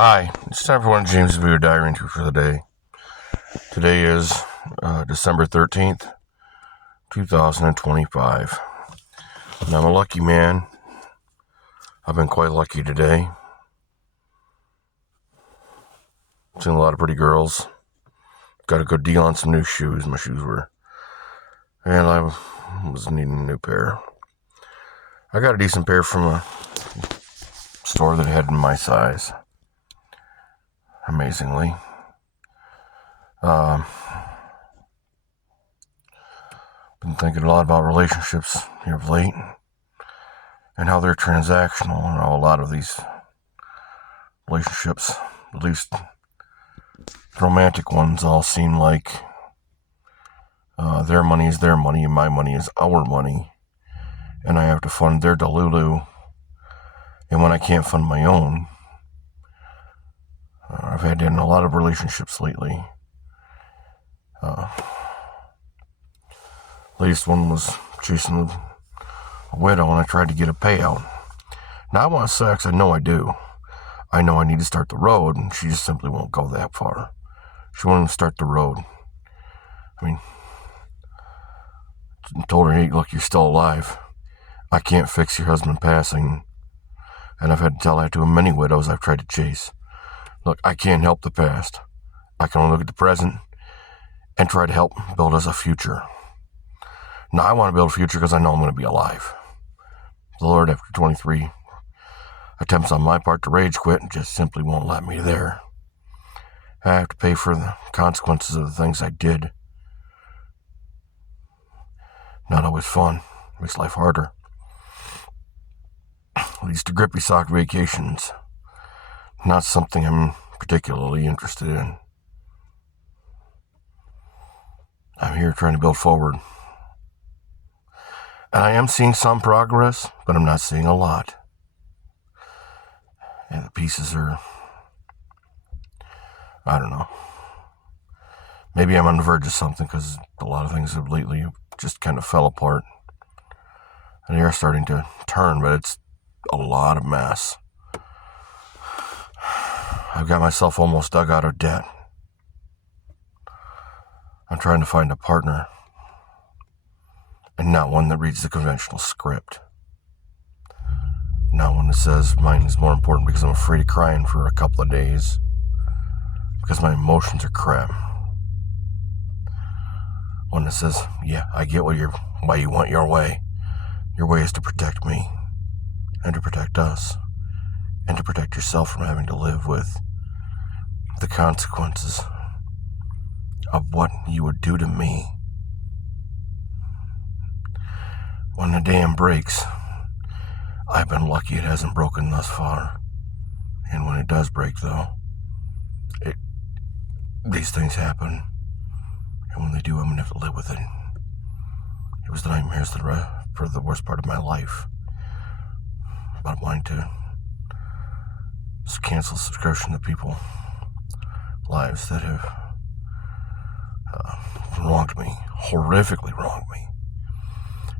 Hi, it's time for one of James' Video Diary entry for the day. Today is December 13th, 2025. And I'm a lucky man. I've been quite lucky today. Seen a lot of pretty girls. Got a good deal on some new shoes. My shoes were. And I was needing a new pair. I got a decent pair from a store that had my size. Amazingly. Been thinking a lot about relationships here of late and how they're transactional, and how a lot of these relationships, at least romantic ones, all seem like their money is their money and my money is our money, and I have to fund their delulu, and when I can't fund my own, I've had in a lot of relationships lately. Latest one was chasing a widow, and I tried to get a payout. Now I want sex, I know I do. I know I need to start the road, and she just simply won't go that far. She won't even start the road. I mean, I told her, hey, look, you're still alive. I can't fix your husband passing. And I've had to tell that to many widows I've tried to chase. Look, I can't help the past. I can only look at the present and try to help build us a future. Now, I want to build a future because I know I'm going to be alive. The Lord, after 23 attempts on my part to rage quit, just simply won't let me there. I have to pay for the consequences of the things I did. Not always fun. Makes life harder. Leads to grippy sock vacations. Not something I'm particularly interested in. I'm here trying to build forward. And I am seeing some progress, but I'm not seeing a lot. And the pieces are, I don't know. Maybe I'm on the verge of something, because a lot of things have lately just kind of fell apart. And they are starting to turn, but it's a lot of mess. I've got myself almost dug out of debt. I'm trying to find a partner, and not one that reads the conventional script. Not one that says mine is more important because I'm afraid of crying for a couple of days, because my emotions are crap. One that says, yeah, I get why you want your way. Your way is to protect me, and to protect us, and to protect yourself from having to live with the consequences of what you would do to me. When the dam breaks, I've been lucky it hasn't broken thus far. And when it does break, though, these things happen. And when they do, I'm going to have to live with it. It was the nightmares for the worst part of my life. About wanting to just cancel subscription to people, lives that have wronged me, horrifically wronged me.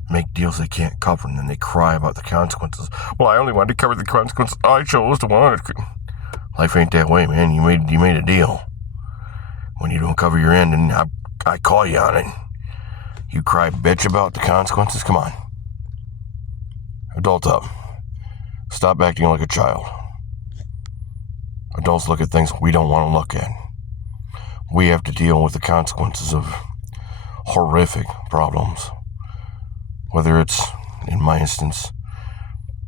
Make deals they can't cover, and then they cry about the consequences. Well, I only wanted to cover the consequences I chose to want. Life ain't that way, man. You made a deal. When you don't cover your end, and I call you on it, you cry bitch about the consequences. Come on, adult up. Stop acting like a child. Adults look at things we don't want to look at. We have to deal with the consequences of horrific problems. Whether it's, in my instance,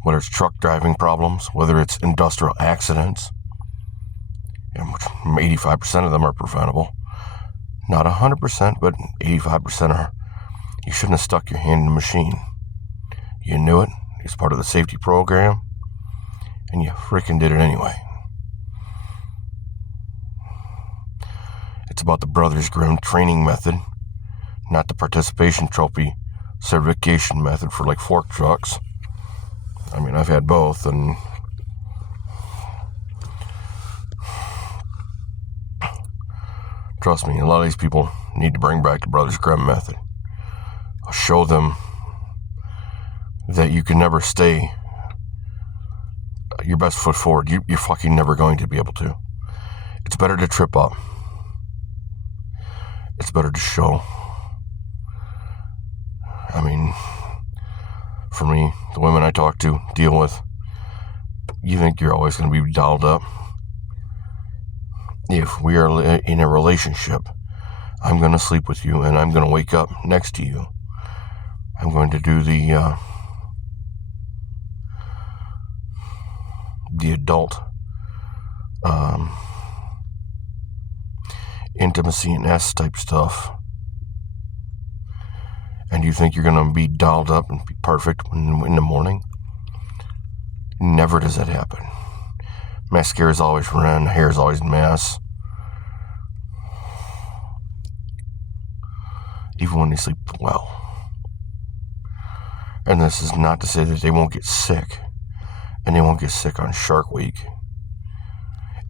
whether it's truck driving problems, whether it's industrial accidents, and 85% of them are preventable. Not 100%, but 85% are. You shouldn't have stuck your hand in the machine. You knew it. It's part of the safety program, and you freaking did it anyway. It's about the Brothers Grimm training method, not the participation trophy certification method for like fork trucks. I mean, I've had both, and trust me, a lot of these people need to bring back the Brothers Grimm method. I'll show them that you can never stay your best foot forward. You're fucking never going to be able to. It's better to trip up. It's better to show. I mean, for me, the women I talk to, deal with, you think you're always going to be dialed up. If we are in a relationship, I'm going to sleep with you and I'm going to wake up next to you. I'm going to do the adult intimacy and S type stuff. And you think you're going to be dialed up and be perfect in the morning? Never does that happen. Mascara is always ran, hair is always a mess. Even when they sleep well. And this is not to say that they won't get sick. And they won't get sick on Shark Week.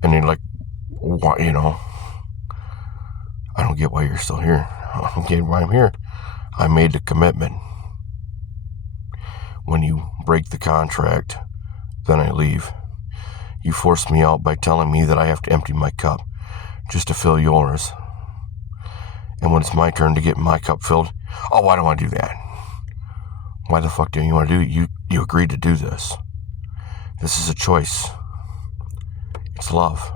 And they're like, what, you know, I don't get why you're still here. I don't get why I'm here. I made the commitment. When you break the contract, then I leave. You forced me out by telling me that I have to empty my cup just to fill yours. And when it's my turn to get my cup filled, oh, I don't want to do that. Why the fuck do you want to do it? You agreed to do this. This is a choice. It's love.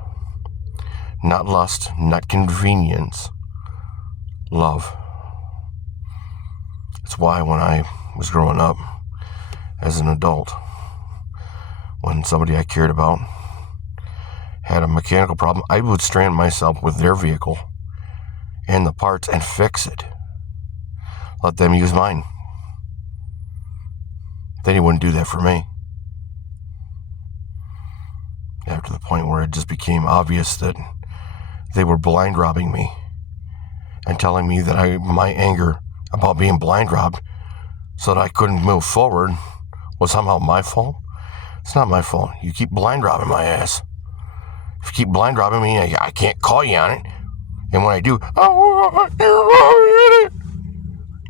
Not lust, not convenience. Love. It's why when I was growing up as an adult, when somebody I cared about had a mechanical problem, I would strand myself with their vehicle and the parts and fix it. Let them use mine. They wouldn't do that for me. After the point where it just became obvious that they were blind robbing me and telling me that my anger about being blind robbed so that I couldn't move forward was somehow my fault. It's not my fault. You keep blind robbing my ass. If you keep blind robbing me, I can't call you on it. And when I do,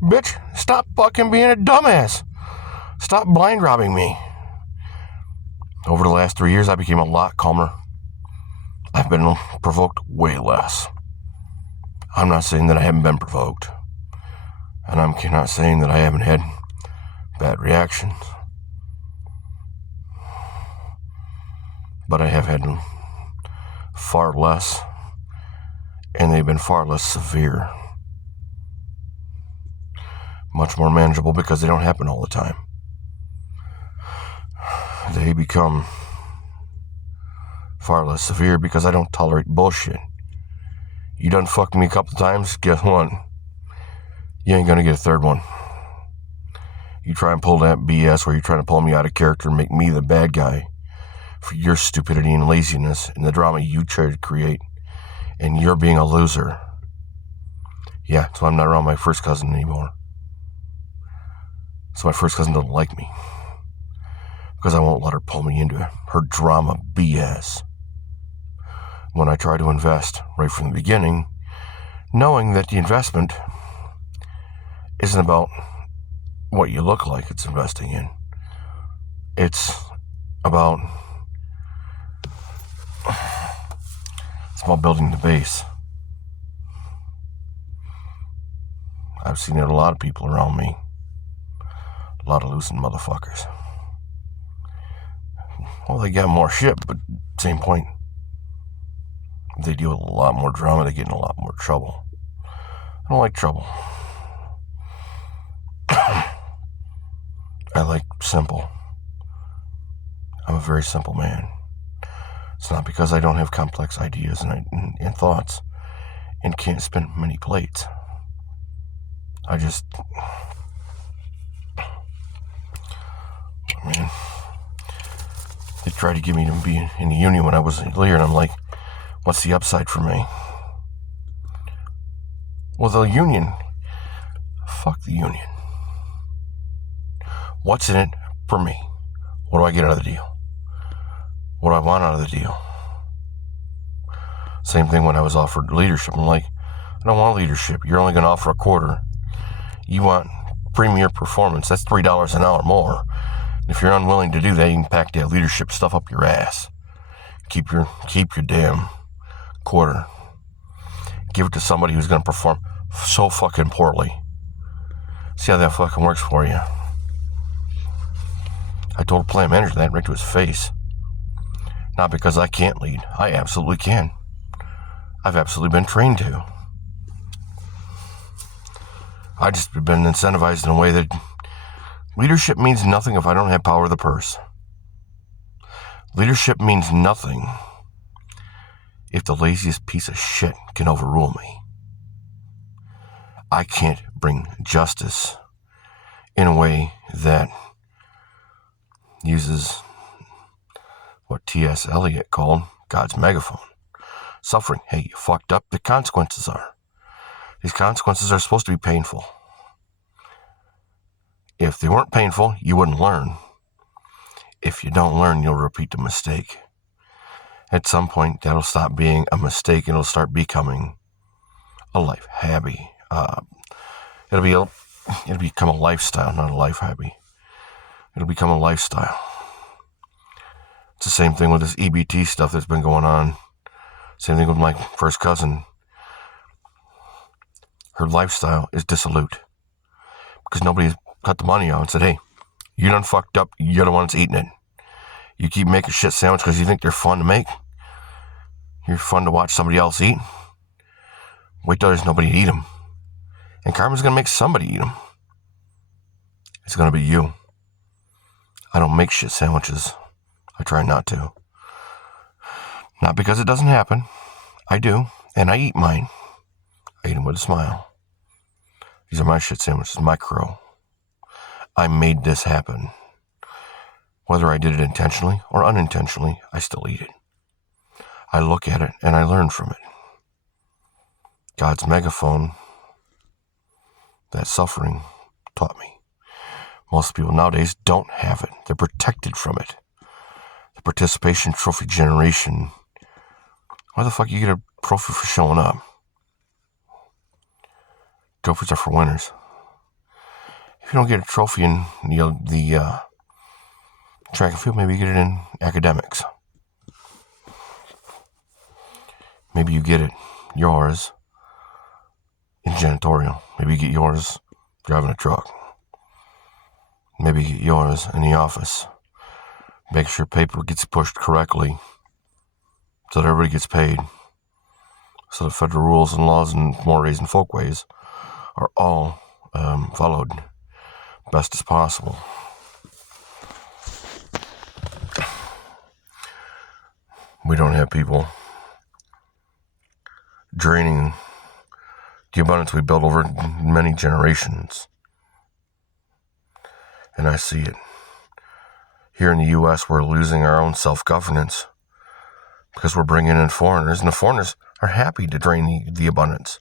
bitch, stop fucking being a dumbass. Stop blind robbing me. Over the last 3 years, I became a lot calmer. I've been provoked way less. I'm not saying that I haven't been provoked. And I'm not saying that I haven't had bad reactions. But I have had far less. And they've been far less severe. Much more manageable because they don't happen all the time. They become far less severe because I don't tolerate bullshit. You done fucked me a couple times, guess what? You ain't gonna get a third one. You try and pull that BS where you're trying to pull me out of character and make me the bad guy for your stupidity and laziness and the drama you try to create. And you're being a loser. Yeah, so I'm not around my first cousin anymore. So my first cousin doesn't like me. Because I won't let her pull me into her drama BS. When I try to invest right from the beginning, knowing that the investment isn't about what you look like it's investing in. It's about building the base. I've seen it in a lot of people around me. A lot of losing motherfuckers. Well, they got more shit, but same point. They deal with a lot more drama, they get in a lot more trouble. I don't like trouble. I like simple. I'm a very simple man. It's not because I don't have complex ideas and thoughts and can't spin many plates. I mean, they tried to get me to be in the union when I was a leader, and I'm like, what's the upside for me? Well, the union. Fuck the union. What's in it for me? What do I get out of the deal? What do I want out of the deal? Same thing when I was offered leadership. I'm like, I don't want leadership. You're only going to offer a quarter. You want premier performance. That's $3 an hour more. If you're unwilling to do that, you can pack that leadership stuff up your ass. Keep your damn quarter. Give it to somebody who's going to perform so fucking poorly. See how that fucking works for you. I told a plant manager that right to his face. Not because I can't lead. I absolutely can. I've absolutely been trained to. I just been incentivized in a way that leadership means nothing if I don't have power of the purse. Leadership means nothing if the laziest piece of shit can overrule me. I can't bring justice in a way that uses what T.S. Eliot called God's megaphone. Suffering. Hey, you fucked up. The consequences are. These consequences are supposed to be painful. If they weren't painful, you wouldn't learn. If you don't learn, you'll repeat the mistake. At some point, that'll stop being a mistake and it'll start becoming a life habit. It'll become a lifestyle, not a life habit. It'll become a lifestyle. It's the same thing with this EBT stuff that's been going on. Same thing with my first cousin. Her lifestyle is dissolute because nobody's cut the money out and said, hey, you done fucked up. You're the one that's eating it. You keep making shit sandwich because you think they're fun to make. You're fun to watch somebody else eat. Wait till there's nobody to eat them. And karma's going to make somebody eat them. It's going to be you. I don't make shit sandwiches. I try not to. Not because it doesn't happen. I do. And I eat mine. I eat them with a smile. These are my shit sandwiches, my crow. I made this happen. Whether I did it intentionally or unintentionally, I still eat it. I look at it and I learn from it. God's megaphone, that suffering, taught me. Most people nowadays don't have it. They're protected from it. The participation trophy generation. Why the fuck you get a trophy for showing up? Trophies are for winners. If you don't get a trophy in the track and field, maybe you get it in academics. Maybe you get it, yours, in janitorial. Maybe you get yours driving a truck. Maybe you get yours in the office. Make sure paper gets pushed correctly so that everybody gets paid. So the federal rules and laws and mores and folkways are all followed best as possible. We don't have people draining the abundance we built over many generations. And I see it. Here in the U.S., we're losing our own self-governance because we're bringing in foreigners, and the foreigners are happy to drain the abundance.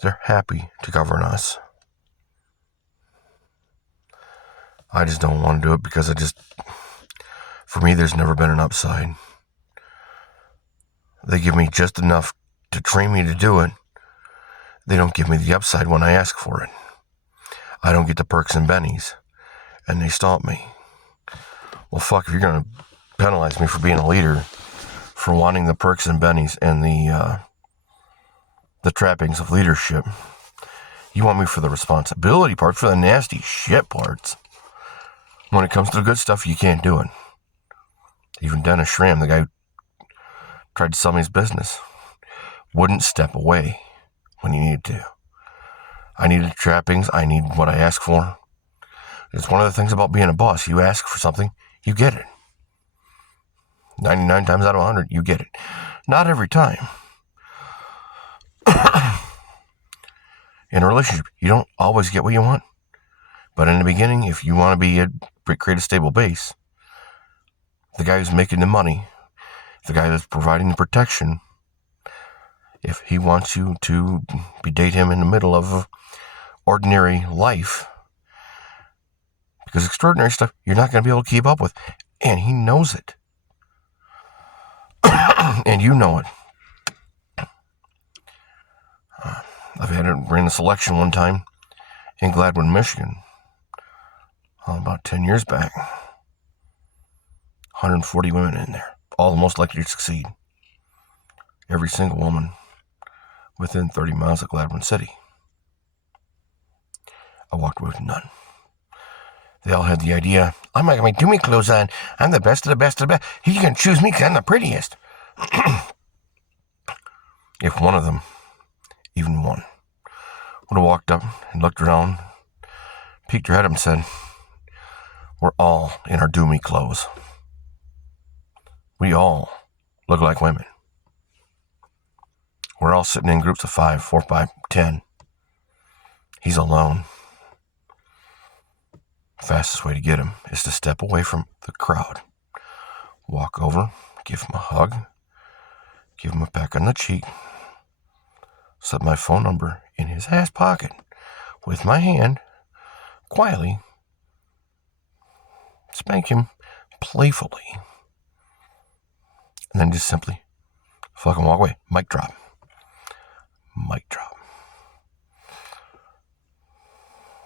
They're happy to govern us. I just don't want to do it because for me, there's never been an upside. They give me just enough to train me to do it. They don't give me the upside when I ask for it. I don't get the perks and bennies, and they stop me. Well, fuck, if you're going to penalize me for being a leader, for wanting the perks and bennies and the trappings of leadership, you want me for the responsibility part, for the nasty shit parts. When it comes to the good stuff, you can't do it. Even Dennis Schramm, the guy who tried to sell me his business, wouldn't step away when he needed to. I needed trappings. I need what I ask for. It's one of the things about being a boss. You ask for something, you get it. 99 times out of 100, you get it. Not every time. In a relationship, you don't always get what you want. But in the beginning, if you want to create a stable base, the guy who's making the money, the guy that's providing the protection, if he wants you to date him in the middle of ordinary life, because extraordinary stuff you're not going to be able to keep up with, and he knows it. And you know it. Ran a selection one time in Gladwin, Michigan, about 10 years back. 140 women in there, all the most likely to succeed. Every single woman within 30 miles of Gladwin City. I walked away with none. They all had the idea, I'm not going to make Doomy clothes on. I'm the best of the best of the best. He can choose me because I'm the prettiest. If one of them, even one, would have walked up and looked around, peeked her head up and said, we're all in our Doomy clothes. We all look like women. We're all sitting in groups of 5, 4, 5, 10. He's alone. Fastest way to get him is to step away from the crowd. Walk over, give him a hug, give him a peck on the cheek, slip my phone number in his ass pocket with my hand, quietly spank him playfully, and then just simply fucking walk away. Mic drop. Mic drop.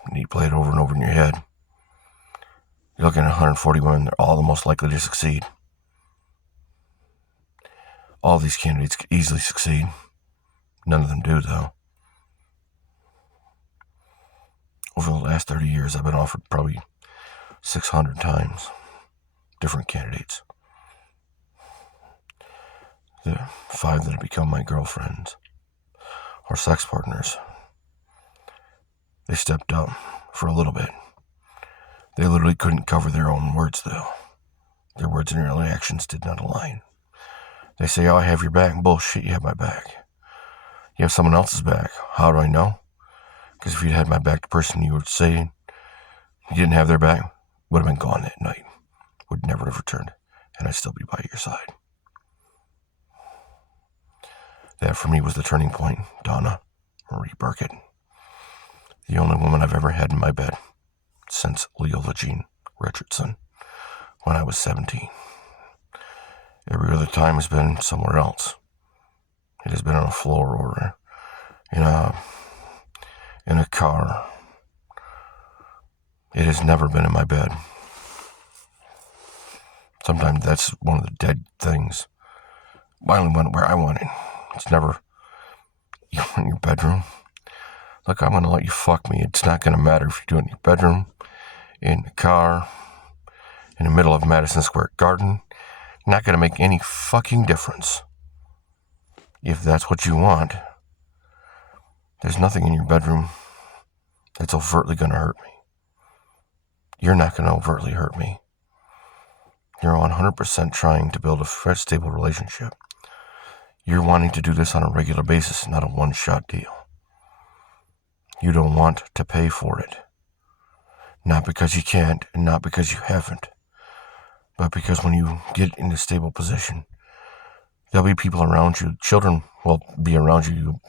And you play it over and over in your head. You're looking at 140 women. They're all the most likely to succeed. All these candidates could easily succeed. None of them do, though. Over the last 30 years, I've been offered probably 600 times different candidates. The 5 that have become my girlfriends or sex partners. They stepped up for a little bit. They literally couldn't cover their own words, though. Their words and their actions did not align. They say, oh, I have your back. Bullshit, you have my back. You have someone else's back. How do I know? Because if you'd had my back, the person you would say you didn't have their back would have been gone that night. Would never have returned. And I'd still be by your side. That for me was the turning point. Donna Marie Burkett. The only woman I've ever had in my bed since Leola Jean Richardson when I was 17. Every other time has been somewhere else. It has been on a floor or in a car. It has never been in my bed. Sometimes that's one of the dead things. I only went where I wanted. It's never in your bedroom. Look, I'm going to let you fuck me. It's not going to matter if you do it in your bedroom, in the car, in the middle of Madison Square Garden. Not going to make any fucking difference. If that's what you want, there's nothing in your bedroom that's overtly going to hurt me. You're not going to overtly hurt me. You're 100% trying to build a stable relationship. You're wanting to do this on a regular basis, not a one-shot deal. You don't want to pay for it. Not because you can't and not because you haven't, but because when you get in a stable position, there'll be people around you. Children will be around you.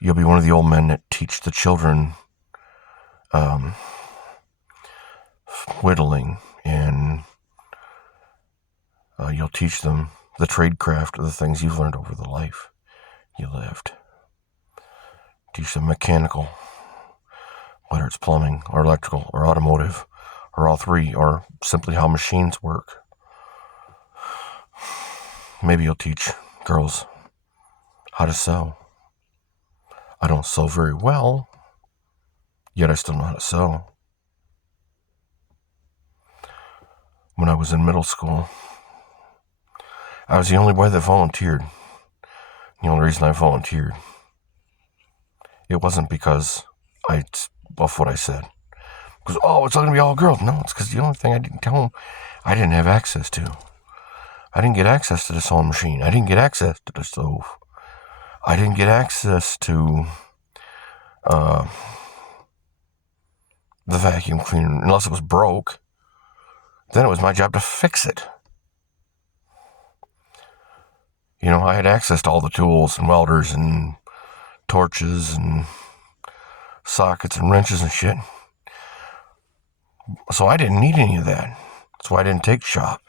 You'll be one of the old men that teach the children whittling, and you'll teach them the trade craft of the things you've learned over the life you lived. Teach them mechanical, whether it's plumbing or electrical or automotive or all three, or simply how machines work. Maybe you'll teach girls how to sew. I don't sew very well, yet I still know how to sew. When I was in middle school, I was the only boy that volunteered. The only reason I volunteered, it wasn't because of what I said. Because, it's going to be all girls. No, it's because the only thing I didn't tell them, I didn't have access to. I didn't get access to the sewing machine. I didn't get access to the stove. I didn't get access to the vacuum cleaner unless it was broke. Then it was my job to fix it. You know, I had access to all the tools and welders and torches and sockets and wrenches and shit. So I didn't need any of that. That's why I didn't take shop.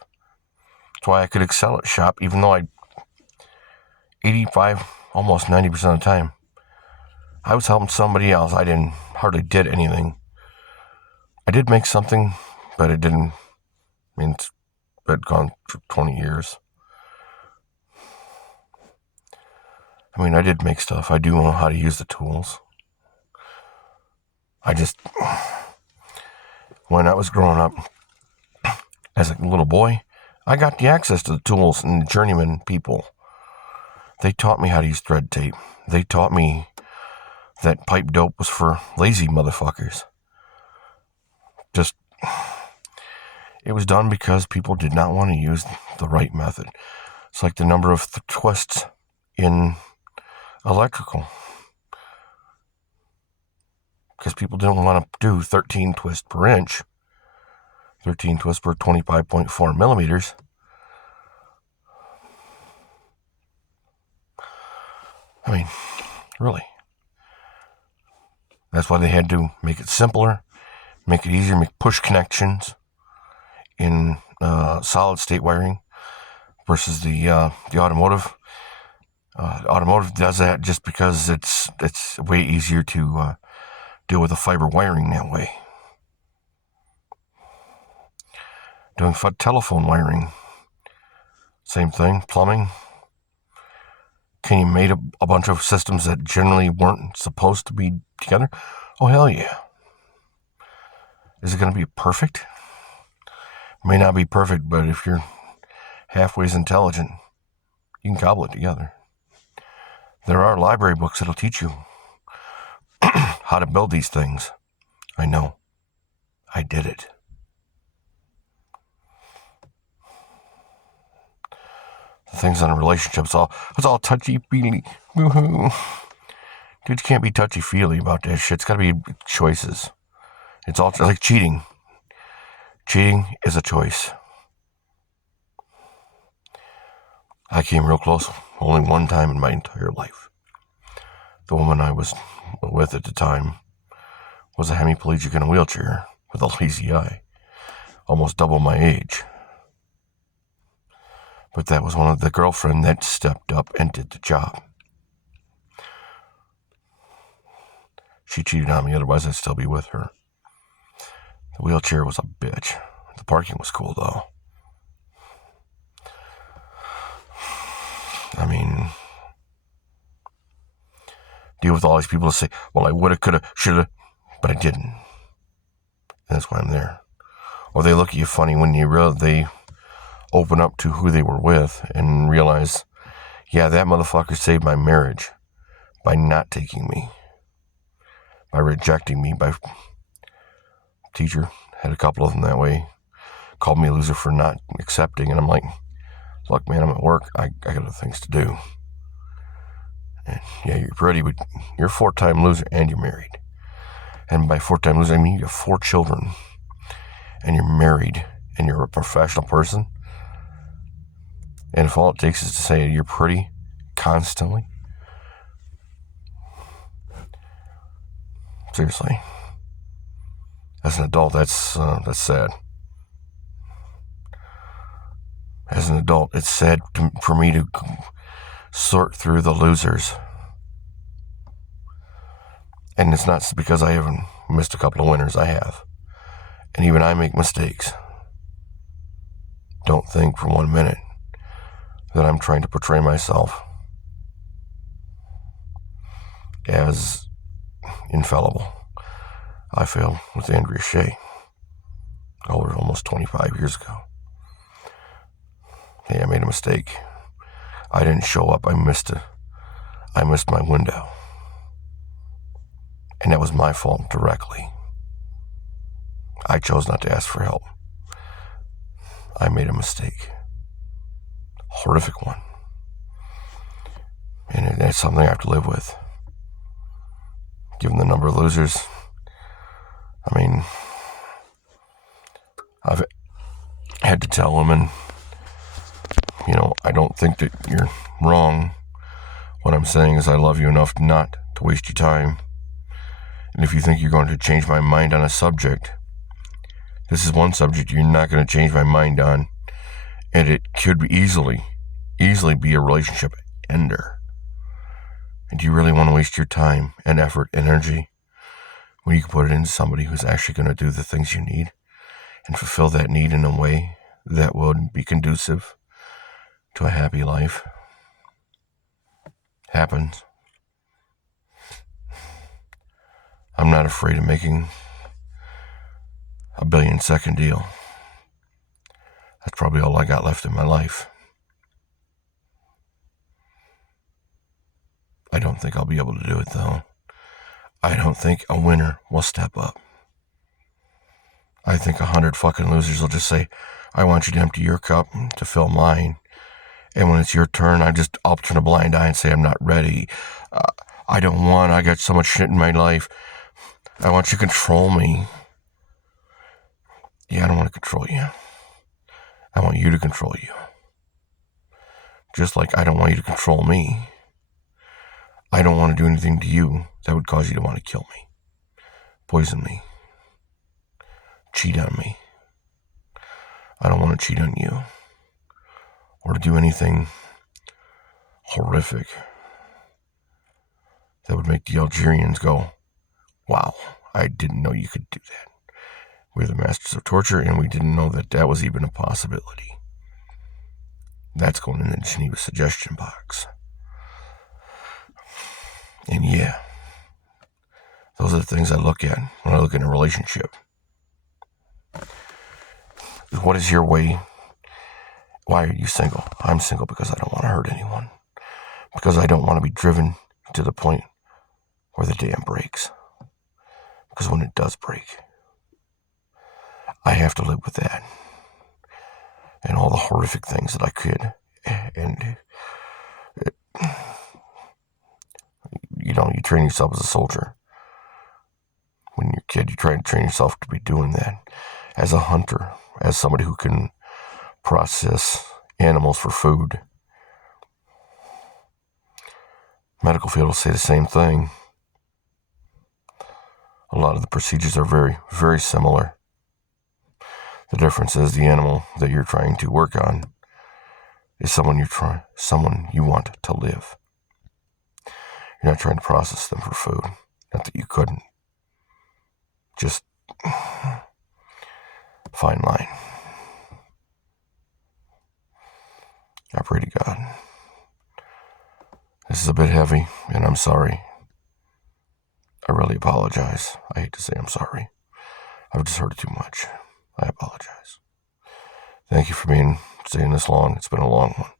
That's why I could excel at shop, even though 85, almost 90% of the time, I was helping somebody else. I hardly did anything. I did make something, but it didn't, had gone for 20 years. I mean, I did make stuff. I do know how to use the tools. When I was growing up as a little boy, I got the access to the tools and the journeyman people. They taught me how to use thread tape. They taught me that pipe dope was for lazy motherfuckers. It was done because people did not want to use the right method. It's like the number of twists in electrical. Because people didn't want to do 13 twists per inch. 13 twists per 25.4 millimeters. I mean, really. That's why they had to make it simpler, make it easier, make push connections in solid state wiring versus the automotive. Automotive does that just because it's way easier to deal with the fiber wiring that way. Doing telephone wiring, same thing. Plumbing. Can you make a bunch of systems that generally weren't supposed to be together? Oh, hell yeah. Is it going to be perfect? It may not be perfect, but if you're halfway intelligent, you can cobble it together. There are library books that'll teach you how to build these things. I know. I did it. The things on a relationship, it's all touchy-feely. Woohoo. Dude, you can't be touchy-feely about that shit. It's got to be choices. It's all like cheating. Cheating is a choice. I came real close only one time in my entire life. The woman I was with at the time was a hemiplegic in a wheelchair with a lazy eye. Almost double my age. But that was one of the girlfriend that stepped up and did the job. She cheated on me, otherwise I'd still be with her. The wheelchair was a bitch. The parking was cool, though. I mean, deal with all these people to say, well, I woulda, coulda, shoulda, but I didn't. And that's why I'm there. Or they look at you funny when they open up to who they were with and realize, yeah, that motherfucker saved my marriage by not taking me, by rejecting me. By teacher had a couple of them that way, called me a loser for not accepting, and I'm like, look, man, I'm at work. I got other things to do. And yeah, you're pretty, but you're a 4-time loser and you're married. And by 4-time loser, I mean you have 4 children and you're married and you're a professional person. And if all it takes is to say you're pretty constantly, seriously, as an adult, that's sad. As an adult, it's sad for me to sort through the losers. And it's not because I haven't missed a couple of winners. I have. And even I make mistakes. Don't think for 1 minute that I'm trying to portray myself as infallible. I failed with Andrea Shea over almost 25 years ago. Hey, I made a mistake. I didn't show up. I missed my window. And that was my fault directly. I chose not to ask for help. I made a mistake. Horrific one. And that's something I have to live with. Given the number of losers, I mean, I've had to tell women, I don't think that you're wrong. What I'm saying is I love you enough not to waste your time. And if you think you're going to change my mind on a subject, this is one subject you're not going to change my mind on. And it could easily be a relationship ender. And do you really want to waste your time and effort and energy when you can put it into somebody who's actually going to do the things you need and fulfill that need in a way that would be conducive to a happy life happens. I'm not afraid of making a $1 billion deal. That's probably all I got left in my life. I don't think I'll be able to do it, though. I don't think a winner will step up. I think 100 fucking losers will just say, I want you to empty your cup to fill mine. And when it's your turn, I'll turn a blind eye and say, I'm not ready. I don't want, I got so much shit in my life. I want you to control me. Yeah, I don't want to control you. I want you to control you. Just like I don't want you to control me. I don't want to do anything to you that would cause you to want to kill me, poison me, cheat on me. I don't want to cheat on you or to do anything horrific that would make the Algerians go, wow, I didn't know you could do that. We're the masters of torture, and we didn't know that that was even a possibility. That's going in the Geneva suggestion box. And yeah, those are the things I look at when I look at a relationship. What is your way? Why are you single? I'm single because I don't want to hurt anyone. Because I don't want to be driven to the point where the dam breaks. Because when it does break, I have to live with that. And all the horrific things that I could. And, you train yourself as a soldier. When you're a kid, you try to train yourself to be doing that. As a hunter, as somebody who can process animals for food. Medical field will say the same thing. A lot of the procedures are very, very similar. The difference is the animal that you're trying to work on is someone you want to live. You're not trying to process them for food. Not that you couldn't. Just fine line. I pray to God. This is a bit heavy, and I'm sorry. I really apologize. I hate to say I'm sorry. I've just heard it too much. I apologize. Thank you for staying this long. It's been a long one.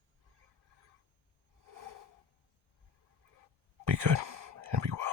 Be good and be well.